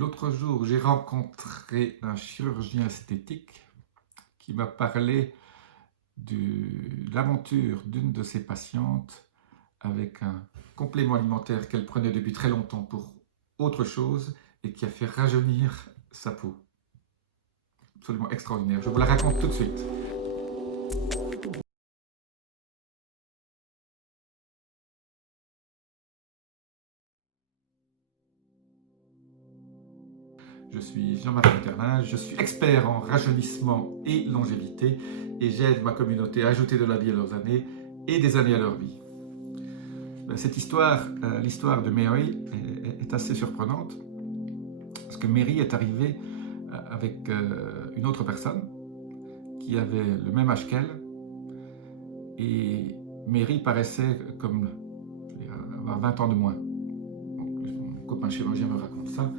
L'autre jour, j'ai rencontré un chirurgien esthétique qui m'a parlé de l'aventure d'une de ses patientes avec un complément alimentaire qu'elle prenait depuis très longtemps pour autre chose et qui a fait rajeunir sa peau. Absolument extraordinaire. Je vous la raconte tout de suite. Je suis Jean-Marc Interlin, je suis expert en rajeunissement et longévité et j'aide ma communauté à ajouter de la vie à leurs années et des années à leur vie. Cette histoire, l'histoire de Mary, est assez surprenante parce que Mary est arrivée avec une autre personne qui avait le même âge qu'elle et Mary paraissait comme avoir 20 ans de moins. Donc, mon copain chirurgien me raconte ça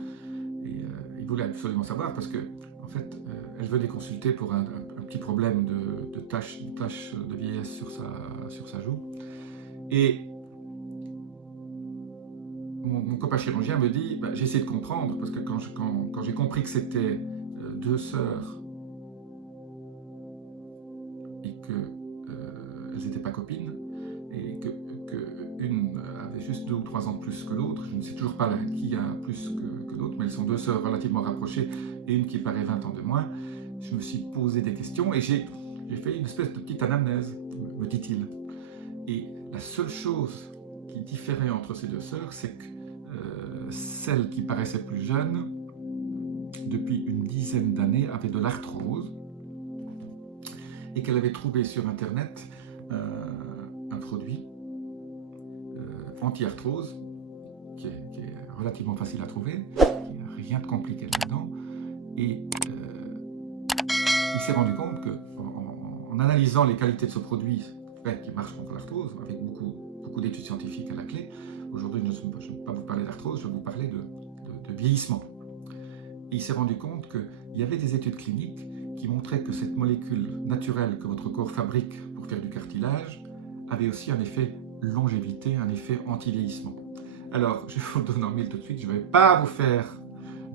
et il voulait absolument savoir parce que en fait, elle venait consulter pour un petit problème de tache de vieillesse sur sa joue et mon copain chirurgien me dit, j'ai essayé de comprendre, parce que quand j'ai compris que c'était deux sœurs et qu'elles n'étaient pas copines, et qu'une avait juste 2 ou 3 ans de plus que l'autre, je ne sais toujours pas qui a plus que l'autre, mais elles sont deux sœurs relativement rapprochées, et une qui paraît 20 ans de moins, je me suis posé des questions, et j'ai fait une espèce de petite anamnèse, me dit-il. Et la seule chose qui différait entre ces deux sœurs, c'est que celle qui paraissait plus jeune, depuis une dizaine d'années, avait de l'arthrose et qu'elle avait trouvé sur internet un produit anti-arthrose qui est relativement facile à trouver, qui n'a rien de compliqué là-dedans, et il s'est rendu compte qu'en analysant les qualités de ce produit qui marche contre l'arthrose, avec beaucoup d'études scientifiques à la clé. Aujourd'hui, je ne vais pas vous parler d'arthrose, je vais vous parler de vieillissement. Et il s'est rendu compte qu'il y avait des études cliniques qui montraient que cette molécule naturelle que votre corps fabrique pour faire du cartilage avait aussi un effet longévité, un effet anti-vieillissement. Alors, je vais vous le donner en mille tout de suite, je ne vais pas vous faire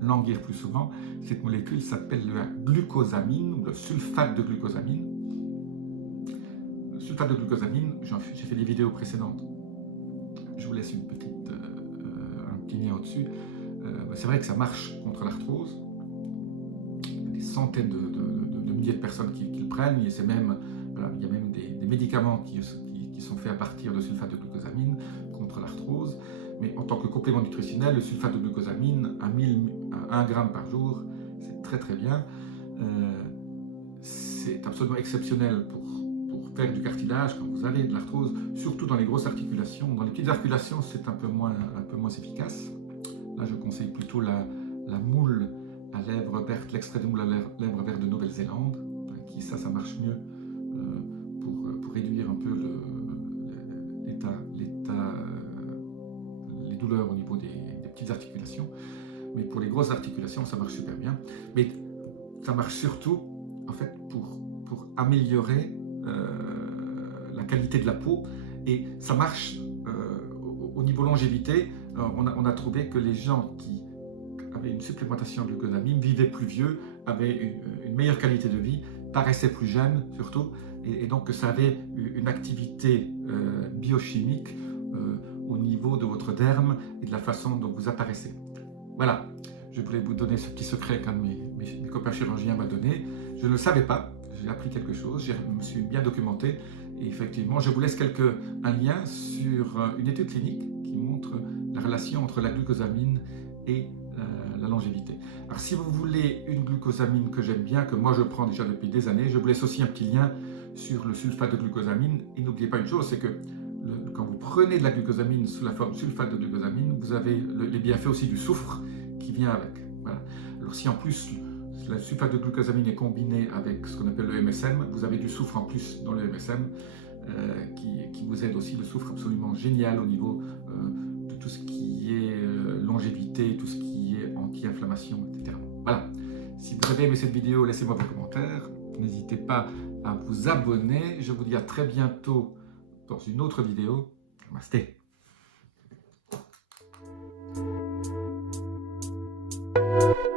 languir plus souvent. Cette molécule s'appelle la glucosamine, ou le sulfate de glucosamine. Le sulfate de glucosamine, j'ai fait des vidéos précédentes. Je vous laisse un petit lien au-dessus. C'est vrai que ça marche contre l'arthrose. Il y a des centaines de milliers de personnes qui le prennent. Il y a même des médicaments qui sont faits à partir de sulfate de glucosamine contre l'arthrose. Mais en tant que complément nutritionnel, le sulfate de glucosamine à 1 gramme par jour, c'est très très bien. C'est absolument exceptionnel pour faire du cartilage quand vous avez de l'arthrose, surtout dans les grosses articulations. Dans les petites articulations, c'est un peu moins efficace. Là, je conseille plutôt la moule à lèvres vertes, l'extrait de moule à lèvres vertes de Nouvelle-Zélande, qui ça marche mieux pour réduire un peu les douleurs au niveau des petites articulations. Mais pour les grosses articulations, ça marche super bien. Mais ça marche surtout, en fait, pour améliorer la qualité de la peau, et ça marche au niveau longévité. On a trouvé que les gens qui avaient une supplémentation de glucosamine vivaient plus vieux, avaient une meilleure qualité de vie, paraissaient plus jeunes surtout, et donc que ça avait une activité biochimique au niveau de votre derme et de la façon dont vous apparaissez. Voilà, je voulais vous donner ce petit secret qu'un de mes copains chirurgiens m'a donné. Je ne le savais pas, j'ai appris quelque chose, je me suis bien documenté, et effectivement, je vous laisse un lien sur une étude clinique qui montre la relation entre la glucosamine et la longévité. Alors si vous voulez une glucosamine que j'aime bien, que moi je prends déjà depuis des années, je vous laisse aussi un petit lien sur le sulfate de glucosamine. Et n'oubliez pas une chose, c'est que quand vous prenez de la glucosamine sous la forme sulfate de glucosamine, vous avez les bienfaits aussi du soufre qui vient avec. Voilà. Alors si en plus le sulfate de glucosamine est combiné avec ce qu'on appelle le MSM, vous avez du soufre en plus dans le MSM qui vous aide aussi. Le soufre absolument génial au niveau de tout ce qui est longévité, tout ce qui est anti-inflammation, etc. Voilà. Si vous avez aimé cette vidéo, laissez-moi vos commentaires. N'hésitez pas à vous abonner. Je vous dis à très bientôt dans une autre vidéo. Namasté. Thank you.